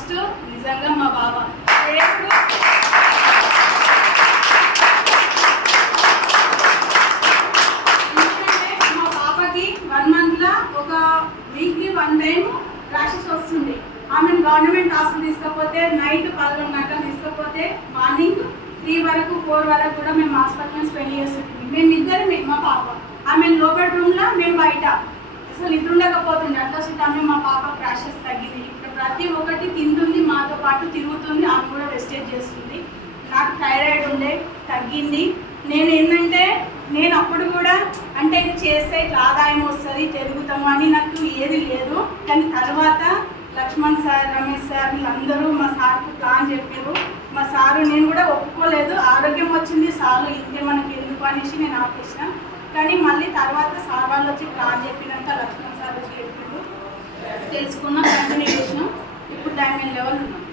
First నిజంగా మా బాబా మా పాపకి 1 monthలో ఒక వీక్లీ 1 టైం ర్యాషెస్ వస్తుంది. ఆమెను గవర్నమెంట్ హాస్పిటల్ తీసుకపోతే నైట్ 11 గంటలకు తీసుకపోతే మార్నింగ్ 3 వరకు 4 వరకు కూడా మేము హాస్పిటల్ స్పెండ్ చేస్తుంటాం. మేమిద్దరమే మా పాప. ఆమె లోపల రూమ్లో, మేము బయట. అసలు నిద్ర ఉండకపోతుంది. అట్లా మా పాప ర్యాషెస్ తగ్గింది. ఇక్కడ ప్రతి ఒక్కటి తింటుంది, మాతో పాటు తిరుగుతుంది, ఆమె కూడా వెస్టేజ్ చేస్తుంది. నాకు థైరాయిడ్ ఉండే తగ్గింది. నేను ఏంటంటే నేను అప్పుడు కూడా అంటే ఇది చేస్తే ఇట్లా ఆదాయం వస్తుంది తిరుగుతాము అని నాకు ఏది లేదు. కానీ తర్వాత లక్ష్మణ్ సార్, రమేష్ సార్ వీళ్ళందరూ మా సార్కు ప్లాన్ చెప్పారు. మా సారు నేను కూడా ఒప్పుకోలేదు. ఆరోగ్యం వచ్చింది సార్లు ఇంతే మనకి ఎందుకు అనేసి నేను ఆపేసిన. కానీ మళ్ళీ తర్వాత సార్ వాళ్ళు వచ్చి ప్లాన్ చెప్పినాక లక్ష్మణ్ సార్ వచ్చి చెప్పారు, తెలుసుకున్నాం, కంటిన్యూ చేసినాం. ఇప్పుడు డైమండ్ లెవెల్ ఉన్నాం.